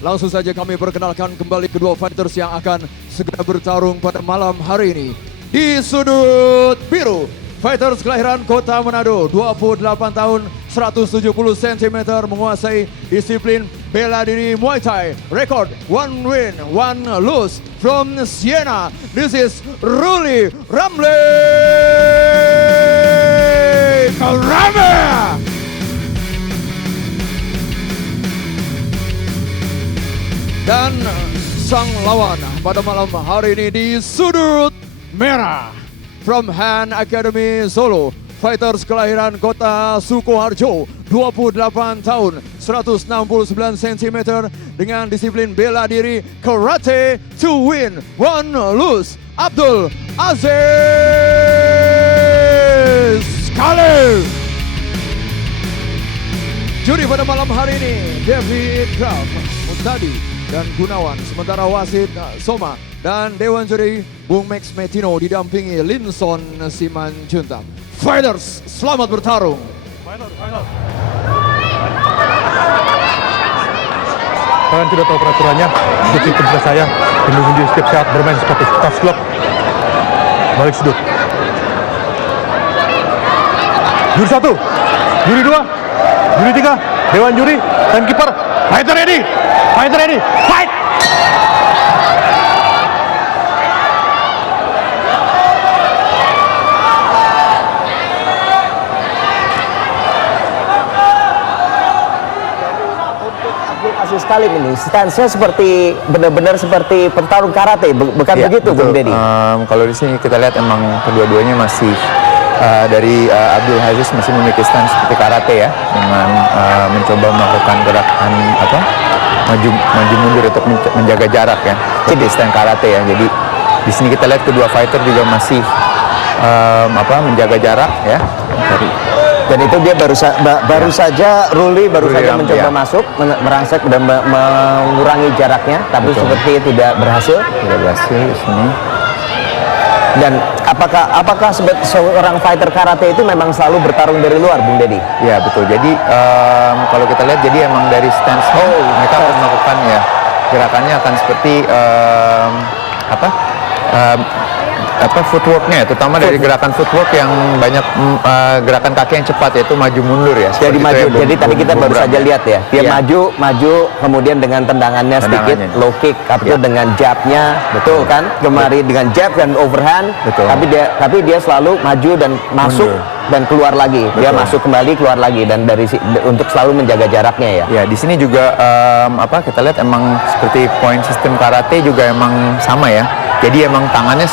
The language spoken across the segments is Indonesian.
langsung saja kami perkenalkan kembali kedua fighters yang akan segera bertarung pada malam hari ini. Di sudut biru, fighters kelahiran Kota Manado, 28 tahun, 170 cm, menguasai disiplin bela diri Muay Thai. Record 1 win, 1 lose from Siena. This is Ruli Ramle Karame. Dan sang lawan pada malam hari ini di sudut merah, from Han Academy Solo, fighters kelahiran Kota Sukoharjo, 28 tahun, 169 cm, dengan disiplin bela diri karate, 2 win, 1 lose, Abdul Aziz Khalil. Juri pada malam hari ini, David Graf, Mustadi, dan Gunawan. Sementara wasit Soma dan Dewan Juri Bung Max Metino didampingi Linson Simanjuntak. Fighters, selamat bertarung. Kalian tidak tahu peraturannya, seperti kerja saya, demi sendiri setiap saat bermain seperti tough slot. Balik sudut. Juri 1, juri 2, juri 3, Dewan Juri, dan kiper. Fighter ready! Fighter ready! Fight! Aziz Khalil ini stance-nya seperti benar-benar seperti petarung karate, bukan ya, begitu, Bung Deddy? Kalau di sini kita lihat emang kedua-duanya masih dari Abdul Aziz masih memiliki stance seperti karate ya, dengan mencoba melakukan gerakan maju mundur untuk menjaga jarak ya, seperti stance karate ya. Jadi di sini kita lihat kedua fighter juga masih menjaga jarak ya. Dan itu dia baru saja Ruli saja mencoba masuk, merangsek dan mengurangi jaraknya, tapi seperti tidak berhasil. Tidak berhasil di sini. Dan apakah seorang fighter karate itu memang selalu bertarung dari luar, Bung Deddy? Ya betul. Jadi kalau kita lihat, jadi emang dari stance mereka akan melakukan ya gerakannya akan seperti footworknya, terutama dari gerakan footwork yang banyak gerakan kaki yang cepat, yaitu maju mundur ya. Jadi maju. Jadi tadi kita baru saja lihat ya, dia maju, kemudian dengan tendangannya sedikit, low kick, itu dengan jabnya, betul kan? Kemarin dengan jab dan overhand, betul. Tapi dia selalu maju dan masuk dan keluar lagi. Betul. Dia masuk kembali, keluar lagi, dan untuk selalu menjaga jaraknya ya. Ya, di sini juga kita lihat emang seperti point system karate juga emang sama ya. Jadi emang tangannya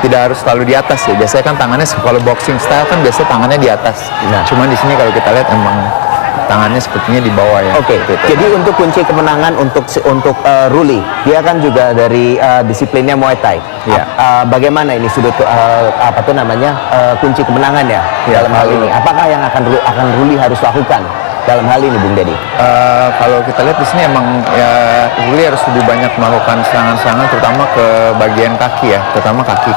tidak harus selalu di atas ya. Biasanya kan tangannya kalau boxing style kan biasanya tangannya di atas. Nah, cuman di sini kalau kita lihat emang tangannya sepertinya di bawah ya. Oke. Jadi untuk kunci kemenangan untuk Ruli, dia kan juga dari disiplinnya Muay Thai. Ya. Bagaimana ini sudut kunci kemenangan ya dalam hal ini? Apakah yang akan Ruli harus lakukan dalam hal ini, Bung Deddy? Kalau kita lihat di sini emang ya Ruli harus lebih banyak melakukan serangan-serangan, terutama ke bagian kaki ya, terutama kaki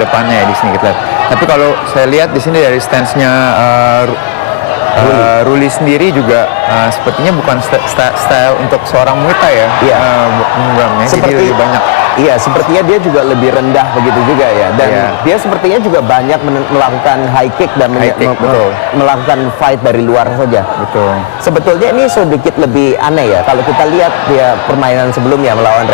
depannya ya di sini kita lihat. Tapi kalau saya lihat di sini dari stance-nya Ruli sendiri juga sepertinya bukan style untuk seorang Muay Thai ya. Iya. Jadi lebih banyak. Iya, sepertinya dia juga lebih rendah begitu juga ya. Dan dia sepertinya juga banyak melakukan high kick dan melakukan fight dari luar saja. Betul. Sebetulnya ini sedikit lebih aneh ya. Kalau kita lihat dia permainan sebelumnya melawan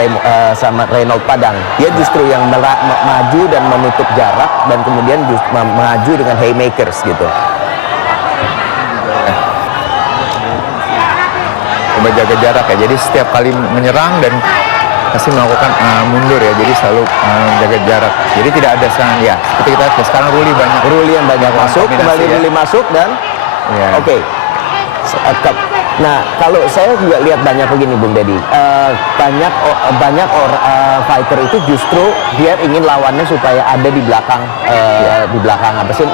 sama Reynold Padang, dia justru yang maju dan menutup jarak, dan kemudian maju dengan haymakers gitu. Coba jaga jarak ya. Jadi setiap kali menyerang dan pasti melakukan mundur ya, jadi selalu jaga jarak. Jadi tidak ada serangan ya. Seperti kita lihat sekarang Ruli yang banyak masuk, kembali ya. Ruli masuk dan oke. Nah, kalau saya juga lihat banyak begini, Bung Deddy, banyak fighter itu justru dia ingin lawannya supaya ada di belakang di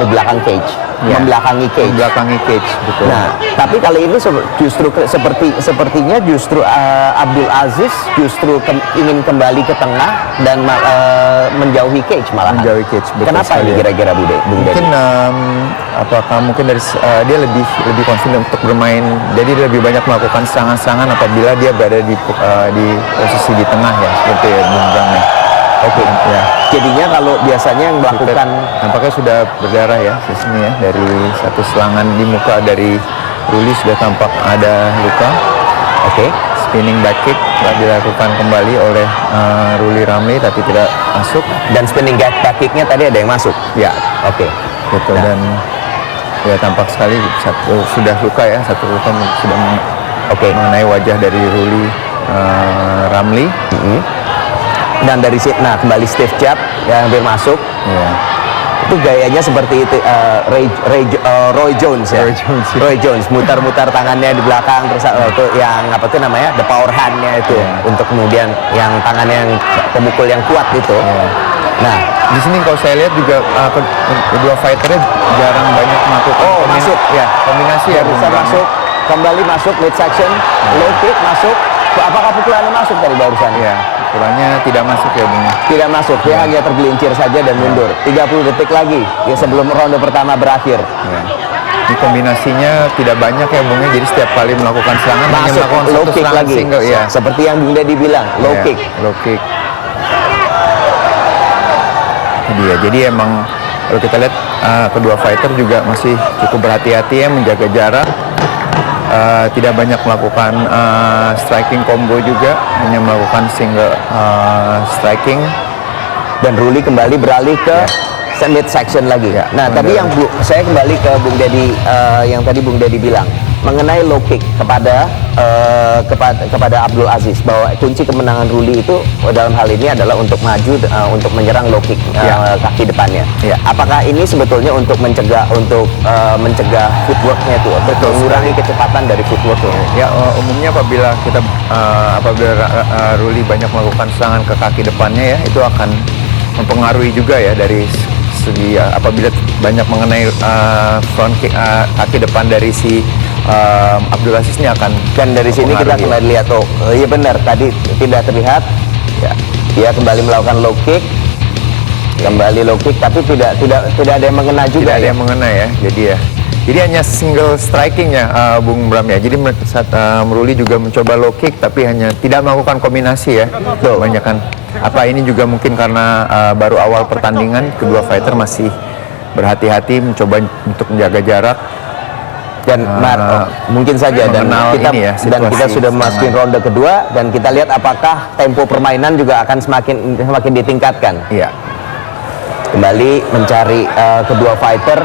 belakang cage. membelakangi Cage. Membelakangi Cage, betul. Nah, tapi kali ini justru sepertinya justru Abdul Aziz justru ingin kembali ke tengah dan menjauhi Cage malah. Menjauhi Cage, betul. Kenapa ini kira-kira Bung Dedi? Mungkin apakah mungkin dari dia lebih confident untuk bermain, jadi dia lebih banyak melakukan serangan-serangan apabila dia berada di posisi di tengah ya, seperti Bung Bram ya. Oke, ya. Jadinya kalau biasanya yang melakukan nampaknya sudah berdarah ya di sini ya, dari satu serangan di muka dari Ruli sudah tampak ada luka. Oke. Spinning back kick telah dilakukan kembali oleh Ruli Ramli tapi tidak masuk. Dan spinning back kicknya tadi ada yang masuk. Ya, oke. Betul. Dan ya tampak sekali sudah luka ya, satu luka sudah mengenai wajah dari Ruli Ramli. Dan dari nah kembali Steve Jab yang hampir masuk. Ya. Itu gayanya seperti itu Roy Jones ya. Roy Jones mutar-mutar tangannya di belakang terus itu yang apa tuh namanya the power hand-nya itu untuk kemudian yang tangannya yang pemukul yang kuat itu. Nah, di sini kalau saya lihat juga kedua fighternya jarang banyak melakukan masuk ya kombinasi ya, bisa masuk kembali masuk midsection low kick masuk. Apakah pukulannya masuk tadi barusan? Ya, pukulannya tidak masuk ya Bung. Tidak masuk, dia hanya tergelincir saja dan mundur. 30 detik lagi ya sebelum ronde pertama berakhir. Ya. Ini kombinasinya tidak banyak ya Bung, jadi setiap kali melakukan serangan hanya masuk melakukan low satu kick serangan lagi. single ya. Seperti yang Bung Dedi bilang, low kick. Low kick. Jadi emang kalau kita lihat kedua fighter juga masih cukup berhati-hati ya, menjaga jarak. Tidak banyak melakukan striking combo juga, hanya melakukan single striking. Dan Ruli kembali beralih ke midsection lagi. Ya, nah, tadi yang saya kembali ke Bung Dedi yang tadi Bung Dedi bilang mengenai low kick kepada Abdul Aziz, bahwa kunci kemenangan Ruli itu dalam hal ini adalah untuk maju untuk menyerang low kick kaki depannya. Ya. Apakah ini sebetulnya untuk mencegah footworknya itu, untuk mengurangi kecepatan dari footworknya? Ya, umumnya apabila Ruli banyak melakukan serangan ke kaki depannya ya, itu akan mempengaruhi juga ya dari segi apabila banyak mengenai front kick kaki depan dari si Abdul Aziz ini akan, dan dari sini kita kembali lihat iya benar tadi tidak terlihat ya, dia kembali melakukan low kick, kembali low kick tapi tidak ada yang mengena juga. Tidak ada yang mengena ya, jadi hanya single strikingnya Bung Bram ya. Jadi saat Ruli juga mencoba low kick tapi hanya tidak melakukan kombinasi ya. Kebanyakan apa ini juga mungkin karena baru awal pertandingan, kedua fighter masih berhati-hati mencoba untuk menjaga jarak. Dan mungkin saja dan kita sudah memasuki ronde kedua dan kita lihat apakah tempo permainan juga akan semakin ditingkatkan. Iya. Kembali mencari kedua fighter.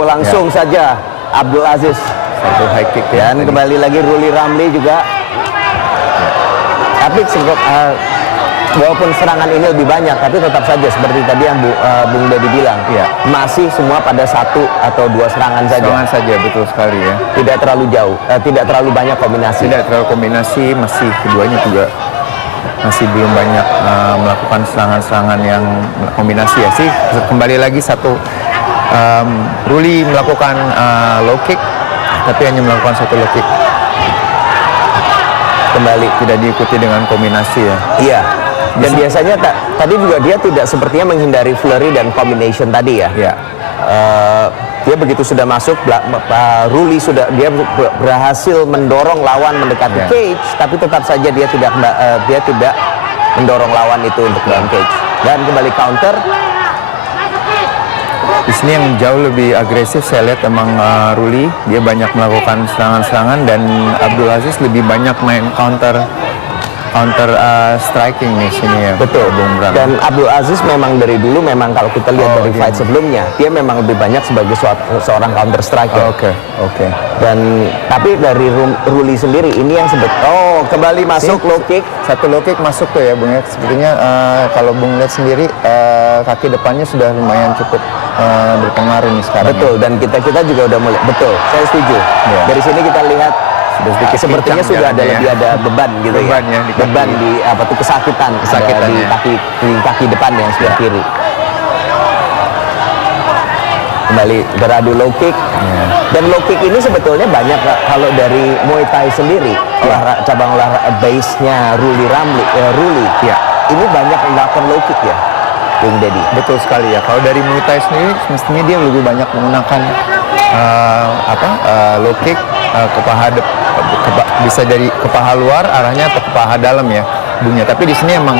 Langsung saja Abdul Aziz satu high kick ya, dan kembali lagi Ruli Ramli juga. Tapi walaupun serangan ini lebih banyak, tapi tetap saja seperti tadi yang Bung Dedi bilang, masih semua pada satu atau dua serangan saja. Serangan saja, betul sekali ya. Tidak terlalu jauh, tidak terlalu banyak kombinasi. Tidak terlalu kombinasi, masih keduanya juga masih belum banyak melakukan serangan-serangan yang kombinasi ya sih. Kembali lagi Ruli melakukan low kick, tapi hanya melakukan satu low kick. Kembali tidak diikuti dengan kombinasi ya. Iya. Dan biasanya tadi juga dia tidak sepertinya menghindari flurry dan combination tadi ya. Iya. Dia begitu sudah masuk, Ruli dia berhasil mendorong lawan mendekati cage, tapi tetap saja dia tidak mendorong lawan itu untuk dalam cage. Dan kembali counter. Di sini yang jauh lebih agresif saya lihat emang Ruli, dia banyak melakukan serangan-serangan dan Abdul Aziz lebih banyak main counter striking di sini ya. Betul, Bung Bram. Dan Abdul Aziz memang dari dulu memang kalau kita lihat dari fight sebelumnya, dia memang lebih banyak sebagai seorang counter striker. Oke. Dan tapi dari Ruli sendiri ini yang kembali masuk low kick. Satu low kick masuk tuh ya Bung ya. Sepertinya kalau Bung lihat sendiri kaki depannya sudah lumayan cukup berpengaruh nih sekarang. Betul, dan kita juga udah mulai. Betul, saya setuju. Dari sini kita lihat sepertinya sudah ada beban gitu ya. Beban di kesakitan di kaki depan yang sebelah kiri. kembali beradu low kick. Dan low kick ini sebetulnya banyak kalau dari Muay Thai sendiri, cabang olahraga base-nya Ruli Ramli, ini banyak melakukan low kick ya, Bung Dedi. Betul sekali ya. Kalau dari Muay Thai sendiri, mestinya dia lebih banyak menggunakan low kick ke paha bisa dari ke paha luar arahnya atau ke paha dalam ya, Bungnya. Tapi di sini emang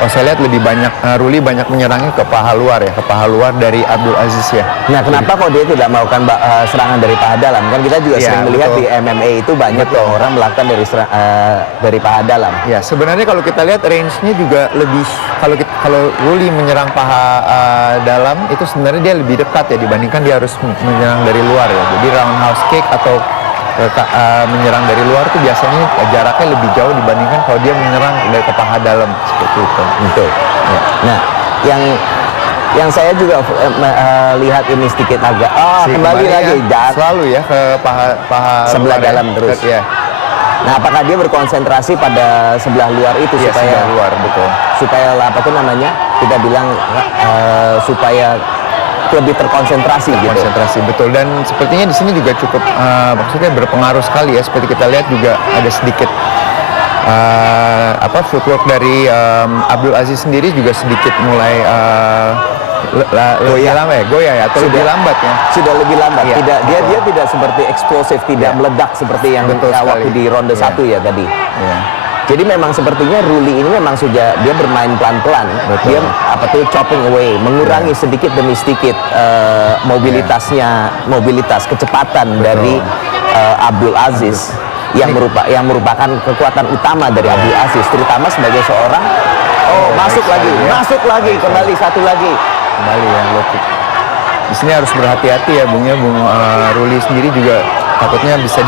saya lihat lebih banyak Ruli banyak menyerangnya ke paha luar ya, ke paha luar dari Abdul Aziz ya. Nah, kenapa kok dia tidak melakukan serangan dari paha dalam? Kan kita juga sering melihat di MMA itu banyak orang melakukan dari paha dalam. Ya, sebenarnya kalau kita lihat range-nya juga lebih, kalau Ruli menyerang paha dalam itu sebenarnya dia lebih dekat ya dibandingkan dia harus menyerang dari luar ya. Jadi roundhouse kick atau menyerang dari luar itu biasanya jaraknya lebih jauh dibandingkan kalau dia menyerang dari ke paha dalam seperti itu. Betul. Ya. Nah, yang saya juga lihat ini sedikit agak kembali lagi selalu ya ke paha sebelah dalam terus. Ya. Nah, apakah dia berkonsentrasi pada sebelah luar itu ya, supaya sebelah luar, betul. Supaya apa tuh namanya? Kita bilang supaya lebih terkonsentrasi gitu. Konsentrasi, betul. Dan sepertinya di sini juga cukup maksudnya berpengaruh sekali ya. Seperti kita lihat juga ada sedikit footwork dari Abdul Aziz sendiri juga sedikit mulai goyah ya, atau lebih lambat ya. Sudah lebih lambat. Ya, Dia tidak seperti eksplosif, tidak meledak seperti yang waktu di ronde 1 ya tadi. Ya. Jadi memang sepertinya Ruli ini memang sudah dia bermain pelan-pelan. Dia chopping away, mengurangi sedikit demi sedikit mobilitas kecepatan dari Abdul Aziz yang merupakan kekuatan utama dari Abdul Aziz, terutama sebagai seorang masuk lagi kembali satu lagi ya low kick. Di sini harus berhati-hati ya Bung Ruli sendiri juga takutnya bisa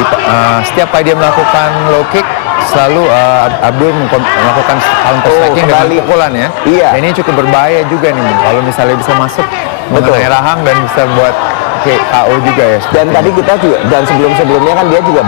setiap kali dia melakukan low kick selalu Abdul melakukan counter striking dengan pukulan ya. Iya. Dan ini cukup berbahaya juga nih kalau misalnya bisa masuk mengenai rahang dan bisa buat KO juga ya. Dan tadi kita juga sebelumnya kan dia juga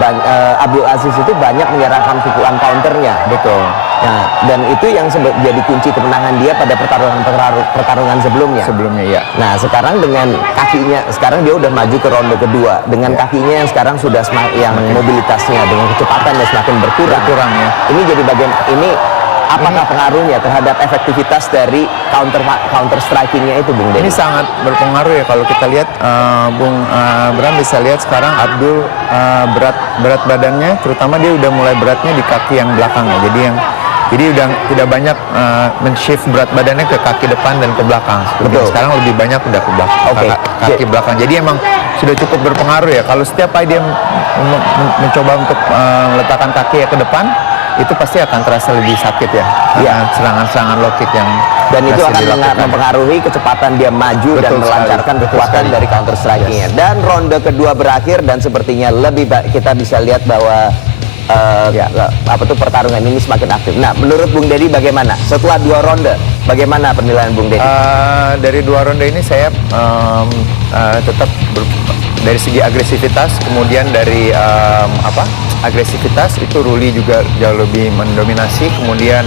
Abdul Aziz itu banyak menyerahkan pukulan counternya. Betul. Nah, dan itu yang jadi kunci kemenangan dia pada pertarungan sebelumnya. Ya. Nah, sekarang dengan kakinya, sekarang dia udah maju ke ronde kedua dengan kakinya yang sekarang sudah yang mobilitasnya dengan kecepatan yang semakin berkurang ya. Ini jadi bagian ini apakah pengaruhnya terhadap efektivitas dari counter strikingnya itu, Bung Dedi? Ini sangat berpengaruh ya kalau kita lihat Bung Bram bisa lihat sekarang Abdul berat badannya, terutama dia udah mulai beratnya di kaki yang belakang ya. Jadi udah tidak banyak men-shift berat badannya ke kaki depan dan ke belakang. Betul. Sekarang lebih banyak udah ke belakang, kaki belakang. Jadi emang sudah cukup berpengaruh ya. Kalau setiap kali dia mencoba untuk meletakkan kaki ke depan, itu pasti akan terasa lebih sakit ya. Serangan-serangan low kick yang dan itu akan mempengaruhi kecepatan dia maju dan melancarkan kekuatan dari counter strikingnya. Dan ronde kedua berakhir dan sepertinya lebih kita bisa lihat bahwa pertarungan ini semakin aktif. Nah, menurut Bung Dedi bagaimana? Setelah 2 ronde, bagaimana penilaian Bung Dedi? Dari 2 ronde ini saya tetap dari segi agresivitas, kemudian dari agresivitas itu Ruli juga jauh lebih mendominasi, kemudian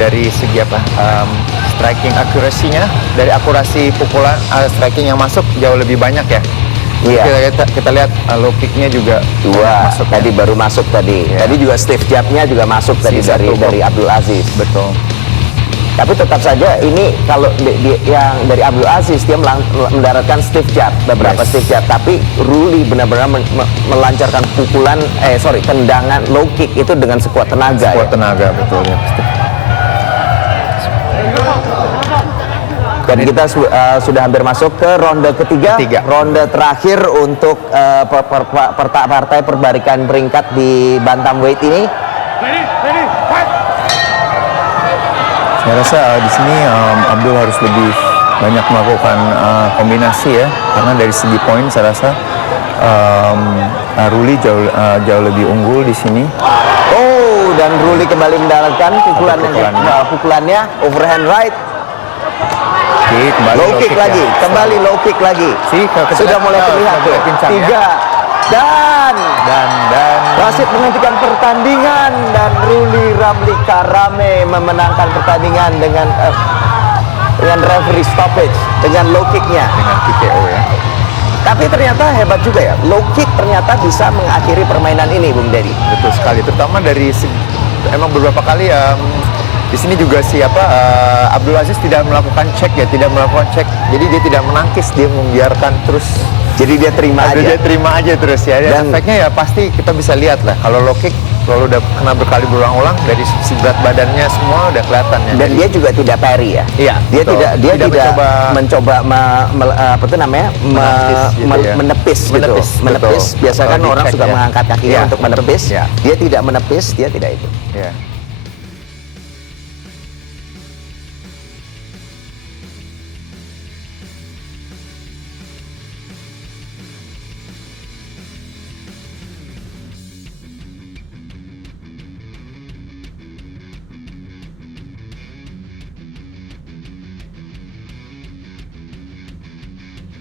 dari segi striking akurasinya, dari akurasi pukulan striking yang masuk jauh lebih banyak ya. Iya. Kita lihat low kicknya juga 2 masuk tadi ya. Baru masuk tadi. Ya. Tadi juga stiff jabnya juga masuk tadi dari Abdul Aziz. Betul. Tapi tetap saja ini kalau yang dari Abdul Aziz dia mendaratkan stiff jab, beberapa stiff jab, tapi Ruli benar-benar melancarkan tendangan low kick itu dengan sekuat tenaga. Tenaga, betul ya. Dan kita sudah hampir masuk ke ronde ketiga. Ronde terakhir untuk partai perbarikan peringkat di bantamweight ini. Saya rasa di sini Abdul harus lebih banyak melakukan kombinasi ya, karena dari segi poin saya rasa Ruli jauh lebih unggul di sini. Dan Ruli kembali mendapatkan pukulannya overhand right. Kembali low kick lagi, ya. Kembali low kick lagi. Sudah mulai terlihat tuh. 3 dan wasit menghentikan pertandingan dan Ruli Ramli Karame memenangkan pertandingan dengan dengan referee stoppage, dengan low kicknya. Dengan TKO ya. Tapi ternyata hebat juga ya, low kick ternyata bisa mengakhiri permainan ini, Bung Dedi. Betul sekali, terutama dari emang beberapa kali di sini juga Abdul Aziz tidak melakukan cek ya, tidak melakukan cek. Jadi dia tidak menangkis, dia membiarkan terus. Jadi dia terima aja. Dia terima aja terus ya. Dan efeknya ya pasti kita bisa lihat lah. Kalau low kick, kalau udah kena berkali berulang-ulang dari sisi berat badannya semua udah kelihatan ya. Dan dia juga tidak parry ya. Iya. Dia betul. tidak mencoba apa tuh namanya menepis gitu. Menepis. Biasa kan orang suka mengangkat kakinya untuk menepis. Ya. Dia tidak menepis, dia tidak itu. Ya.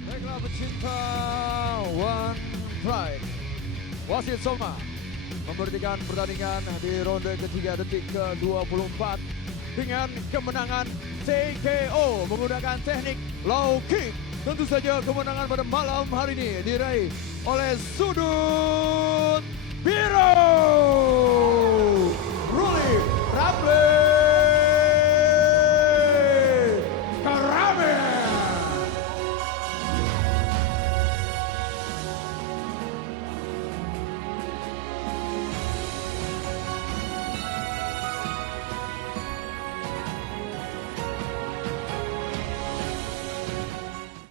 Baiklah pecinta One Pride, wasit Soma memberhentikan pertandingan di ronde ketiga detik ke-24 dengan kemenangan TKO menggunakan teknik low kick. Tentu saja kemenangan pada malam hari ini diraih oleh sudut